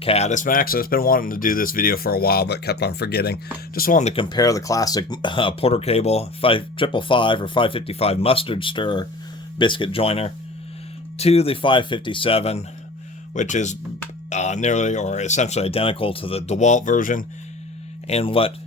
Catus, Maximus. Been wanting to do this video for a while, but kept on forgetting. Just wanted to compare the classic Porter Cable 555 or 555 mustard stir biscuit joiner to the 557, which is nearly or essentially identical to the DeWalt version, and what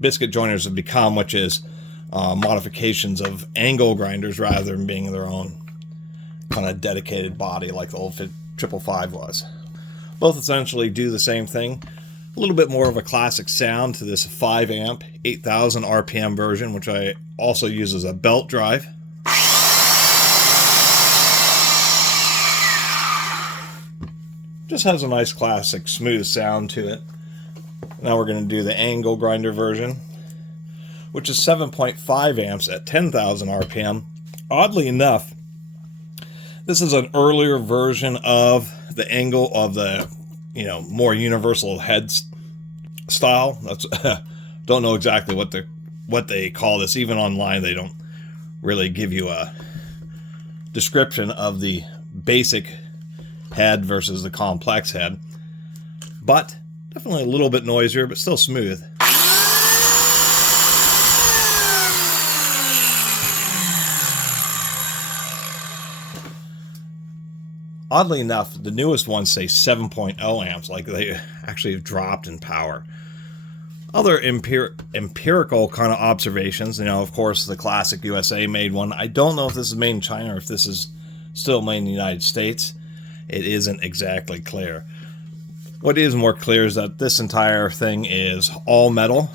biscuit joiners have become, which is modifications of angle grinders rather than being their own kind of dedicated body like the old 555 was. Both essentially do the same thing. A little bit more of a classic sound to this 5 amp 8000 RPM version, which I also use as a belt drive. Just has a nice classic smooth sound to it. Now we're going to do the angle grinder version, which is 7.5 amps at 10,000 RPM. Oddly enough, this is an earlier version of the angle of the, more universal head style. That's don't know exactly what they call this. Even online, they don't really give you a description of the basic head versus the complex head. But definitely a little bit noisier, but still smooth. Oddly enough, the newest ones say 7.0 amps, like they actually have dropped in power. Other empirical kind of observations, of course, the classic USA made one. I don't know if this is made in China or if this is still made in the United States. It isn't exactly clear. What is more clear is that this entire thing is all metal,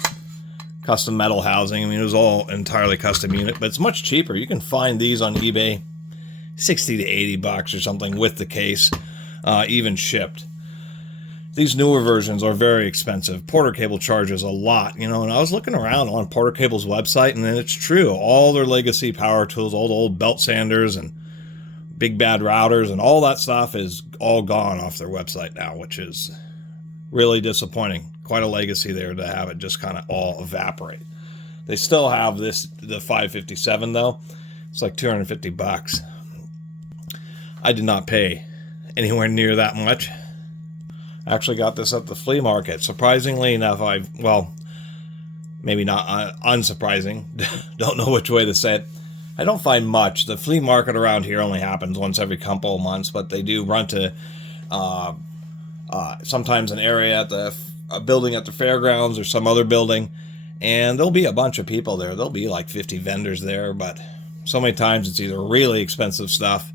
custom metal housing. It was all entirely custom unit, but it's much cheaper. You can find these on eBay, 60 to 80 bucks or something with the case, even shipped. These newer versions are very expensive. Porter Cable charges a lot, and I was looking around on Porter Cable's website, and it's true. All their legacy power tools, all the old belt sanders and big bad routers and all that stuff is all gone off their website now, which is really disappointing. Quite a legacy there to have it just kind of all evaporate. They still have the 557 though. It's like 250 bucks. I did not pay anywhere near that much. I actually got this at the flea market. Surprisingly enough, maybe not unsurprising, don't know which way to say it. I don't find much. The flea market around here only happens once every couple of months, but they do run to sometimes an area at a building at the fairgrounds or some other building, and there'll be a bunch of people there. There'll be like 50 vendors there, but so many times it's either really expensive stuff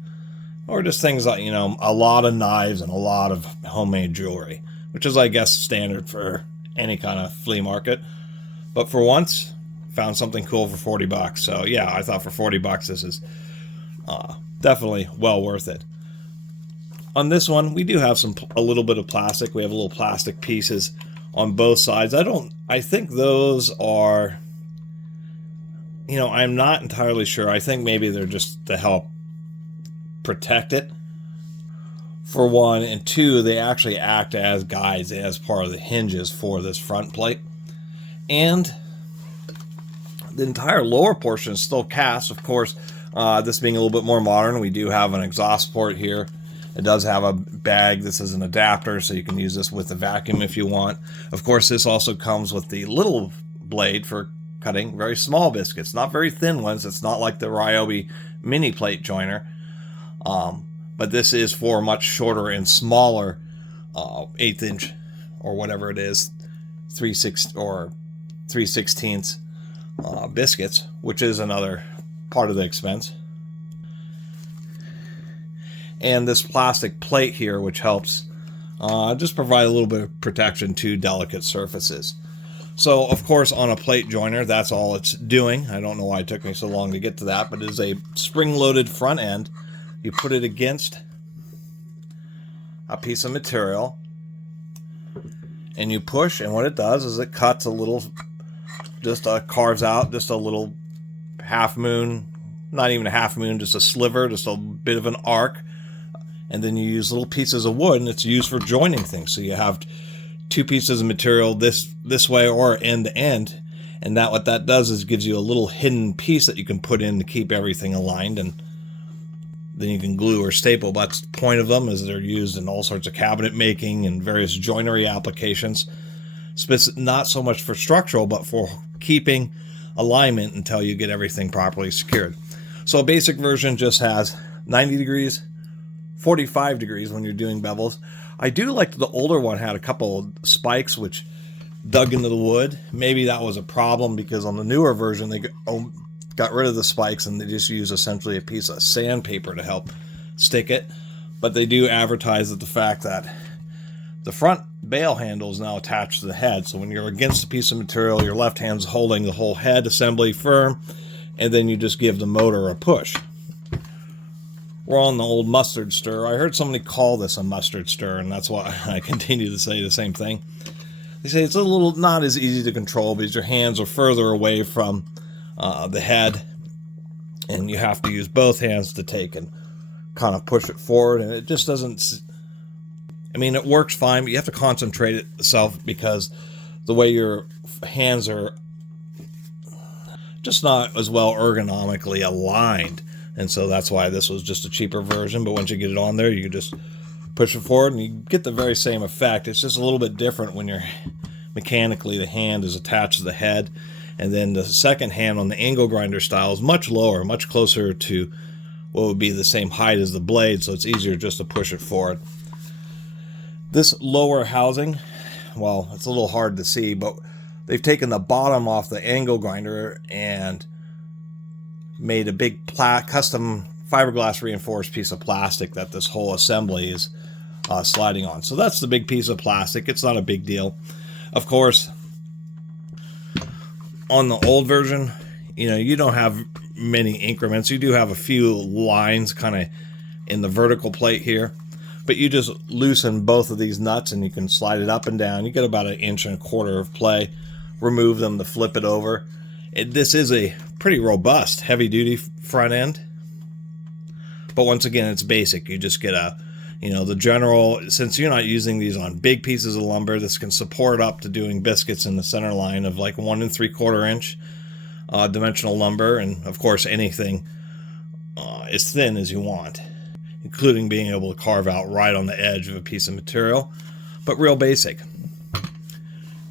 or just things like, a lot of knives and a lot of homemade jewelry, which is, I guess, standard for any kind of flea market. But for once, found something cool for 40 bucks. So yeah, I thought for 40 bucks, this is definitely well worth it. On this one, we do have a little bit of plastic. We have little plastic pieces on both sides. I think those are, I'm not entirely sure. I think maybe they're just to help protect it, for one, and two, they actually act as guides as part of the hinges for this front plate. And the entire lower portion is still cast. Of course, this being a little bit more modern, we do have an exhaust port here. It does have a bag. This is an adapter, so you can use this with a vacuum if you want. Of course, this also comes with the little blade for cutting very small biscuits, not very thin ones. It's not like the Ryobi mini plate joiner. But this is for much shorter and smaller 1/8 inch or whatever it is, 3/16 biscuits, which is another part of the expense. And this plastic plate here, which helps just provide a little bit of protection to delicate surfaces. So, of course, on a plate joiner, that's all it's doing. I don't know why it took me so long to get to that, but it is a spring-loaded front end. You put it against a piece of material and you push, and what it does is it cuts a little, carves out just a little half moon, not even a half moon, just a sliver, just a bit of an arc, and then you use little pieces of wood, and it's used for joining things. So you have two pieces of material this way or end to end, and what that does is gives you a little hidden piece that you can put in to keep everything aligned. And then you can glue or staple. But that's the point of them, is they're used in all sorts of cabinet making and various joinery applications. Not so much for structural, but for keeping alignment until you get everything properly secured. So a basic version just has 90 degrees, 45 degrees when you're doing bevels. I do like the older one had a couple of spikes which dug into the wood. Maybe that was a problem because on the newer version they got rid of the spikes and they just use essentially a piece of sandpaper to help stick it. But they do advertise the fact that the front bail handle is now attached to the head. So when you're against a piece of material, your left hand's holding the whole head assembly firm, and then you just give the motor a push. We're on the old mustard stir. I heard somebody call this a mustard stir, and that's why I continue to say the same thing. They say it's a little not as easy to control because your hands are further away from the head, and you have to use both hands to take and kind of push it forward, and it just doesn't... I mean, it works fine, but you have to concentrate itself because the way your hands are just not as well ergonomically aligned. And so that's why this was just a cheaper version. But once you get it on there, you can just push it forward and you get the very same effect. It's just a little bit different when you're mechanically, the hand is attached to the head. And then the second hand on the angle grinder style is much lower, much closer to what would be the same height as the blade. So it's easier just to push it forward. This lower housing, well, it's a little hard to see, but they've taken the bottom off the angle grinder and made a big custom fiberglass reinforced piece of plastic that this whole assembly is sliding on. So that's the big piece of plastic. It's not a big deal. Of course, on the old version, you don't have many increments. You do have a few lines kind of in the vertical plate here. But you just loosen both of these nuts and you can slide it up and down. You get about 1.25 inches of play. Remove them to flip it over. This is a pretty robust, heavy-duty front end. But once again, it's basic. You just get the general... Since you're not using these on big pieces of lumber, this can support up to doing biscuits in the center line of like 1 3/4 inch dimensional lumber. And, of course, anything as thin as you want, including being able to carve out right on the edge of a piece of material, but real basic.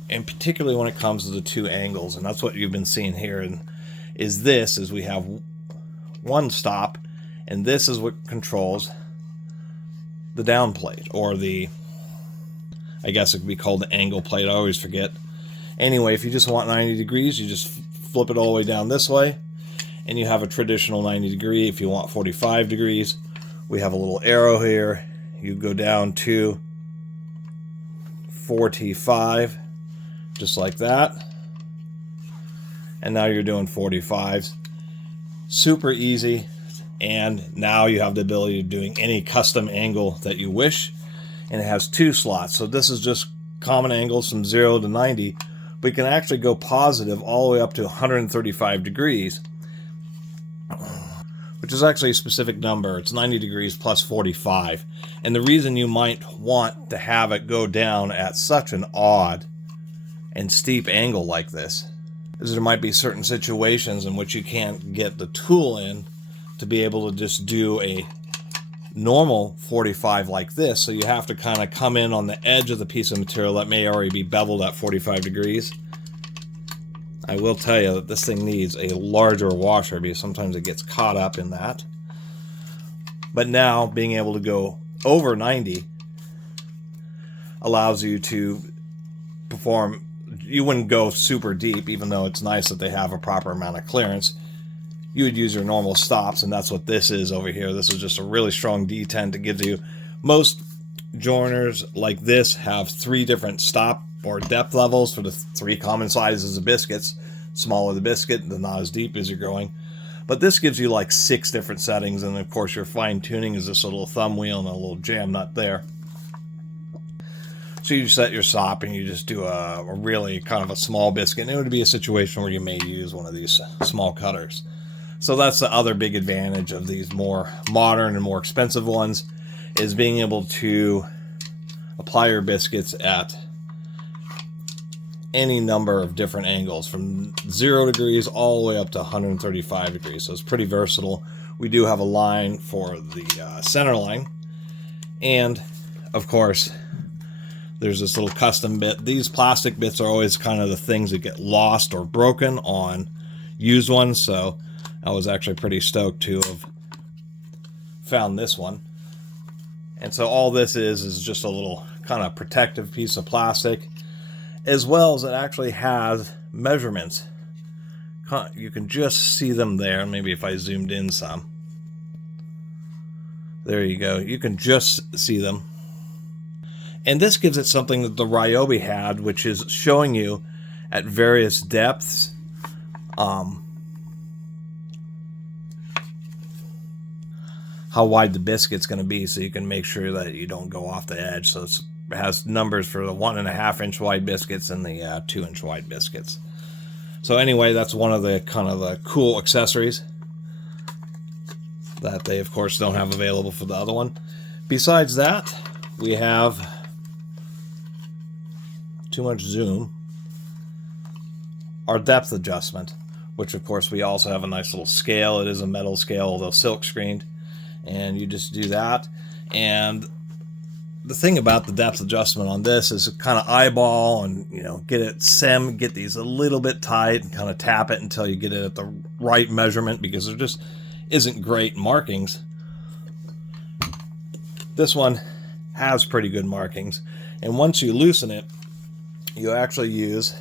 And particularly when it comes to the two angles, and that's what you've been seeing here, and is we have one stop, and this is what controls the down plate, or I guess it could be called the angle plate, I always forget. Anyway, if you just want 90 degrees, you just flip it all the way down this way, and you have a traditional 90 degree. If you want 45 degrees, we have a little arrow here. You go down to 45, just like that. And now you're doing 45s. Super easy. And now you have the ability of doing any custom angle that you wish. And it has 2 slots. So this is just common angles from 0 to 90. But you can actually go positive all the way up to 135 degrees. Which is actually a specific number. It's 90 degrees plus 45. And the reason you might want to have it go down at such an odd and steep angle like this is there might be certain situations in which you can't get the tool in to be able to just do a normal 45 like this. So you have to kind of come in on the edge of the piece of material that may already be beveled at 45 degrees. I will tell you that this thing needs a larger washer because sometimes it gets caught up in that. But now being able to go over 90 allows you to perform. You wouldn't go super deep, even though it's nice that they have a proper amount of clearance. You would use your normal stops, and that's what this is over here. This is just a really strong D10 that gives you. Most joiners like this have 3 different stop or depth levels for the 3 common sizes of biscuits. Smaller the biscuit, the not as deep as you're going. But this gives you like 6 different settings, and of course your fine tuning is this little thumb wheel and a little jam nut there. So you set your stop and you just do a really kind of a small biscuit, and it would be a situation where you may use one of these small cutters. So that's the other big advantage of these more modern and more expensive ones, is being able to apply your biscuits at any number of different angles from 0 degrees all the way up to 135 degrees. So it's pretty versatile. we do have a line for the center line. And, of course, there's this little custom bit. These plastic bits are always kind of the things that get lost or broken on used ones, so I was actually pretty stoked to have found this one. And so all this is just a little kind of protective piece of plastic, as well as it actually has measurements. You can just see them there. Maybe if I zoomed in some. There you go. You can just see them. And this gives it something that the Ryobi had, which is showing you at various depths how wide the biscuit's going to be, so you can make sure that you don't go off the edge. So it has numbers for the 1.5 inch wide biscuits and the 2 inch wide biscuits. So anyway, that's one of the kind of the cool accessories that they of course don't have available for the other one. Besides that, we have too much zoom, our depth adjustment, which of course we also have a nice little scale. It is a metal scale, although silk screened, and you just do that. And the thing about the depth adjustment on this is kind of eyeball and, you know, get these a little bit tight and kind of tap it until you get it at the right measurement, because there just isn't great markings. This one has pretty good markings, and once you loosen it, you actually use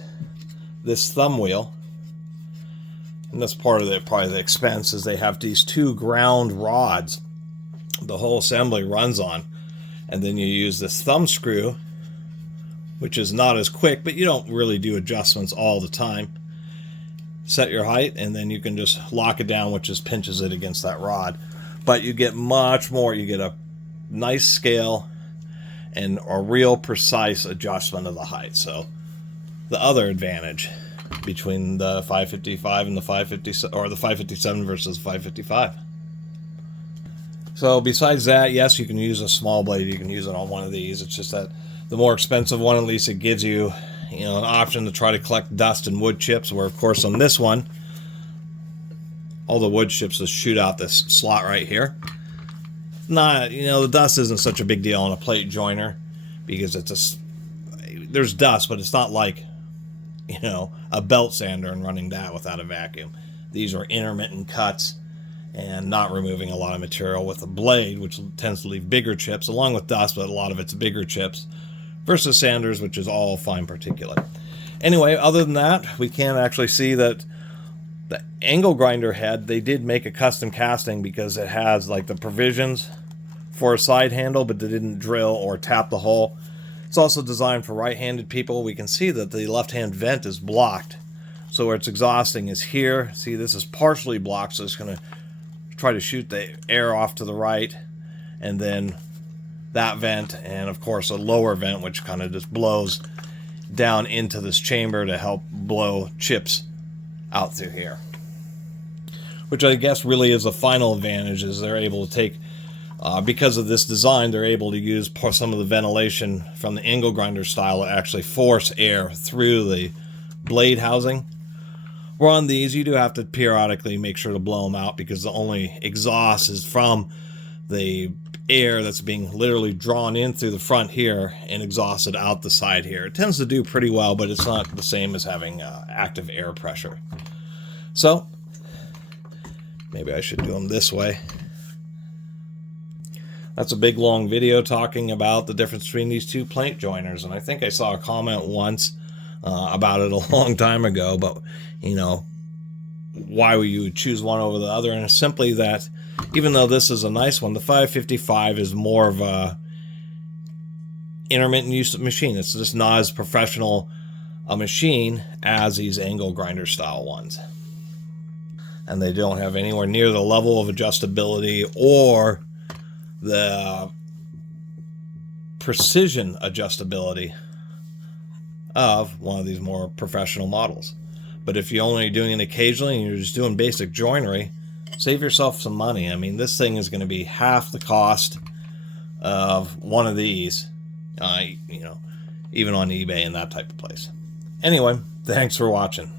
this thumb wheel. And that's part of probably the expense, is they have these 2 ground rods the whole assembly runs on, and then you use this thumb screw, which is not as quick, but you don't really do adjustments all the time. Set your height, and then you can just lock it down, which just pinches it against that rod. But you get much more. You get a nice scale and a real precise adjustment of the height. So the other advantage between the 555 and the 550, or the 557 versus 555. So besides that, yes, you can use a small blade. You can use it on one of these. It's just that the more expensive one, at least it gives you, you know, an option to try to collect dust and wood chips, where of course on this one, all the wood chips just shoot out this slot right here. Not, you know, the dust isn't such a big deal on a plate joiner, because there's dust, but it's not like, you know, a belt sander and running that without a vacuum. These are intermittent cuts and not removing a lot of material with a blade, which tends to leave bigger chips, along with dust, but a lot of it's bigger chips, versus sanders, which is all fine particulate. Anyway, other than that, we can actually see that the angle grinder head, they did make a custom casting, because it has like the provisions for a side handle, but they didn't drill or tap the hole. It's also designed for right-handed people. We can see that the left-hand vent is blocked, so where it's exhausting is here. See, this is partially blocked, so it's going to try to shoot the air off to the right, and then that vent, and of course a lower vent which kind of just blows down into this chamber to help blow chips out through here. Which I guess really is the final advantage, is they're able to take, because of this design, they're able to use some of the ventilation from the angle grinder style to actually force air through the blade housing. Where on these, you do have to periodically make sure to blow them out, because the only exhaust is from the air that's being literally drawn in through the front here and exhausted out the side here. It tends to do pretty well, but it's not the same as having active air pressure. So maybe I should do them this way. That's a big long video talking about the difference between these two plate joiners, and I think I saw a comment once about it a long time ago, but you know, why would you choose one over the other? And it's simply that even though this is a nice one, the 555 is more of a intermittent use machine. It's just not as professional a machine as these angle grinder style ones, and they don't have anywhere near the level of adjustability or the precision adjustability of one of these more professional models. But if you're only doing it occasionally and you're just doing basic joinery, save yourself some money. I mean, this thing is going to be half the cost of one of these, you know, even on eBay and that type of place. Anyway, thanks for watching.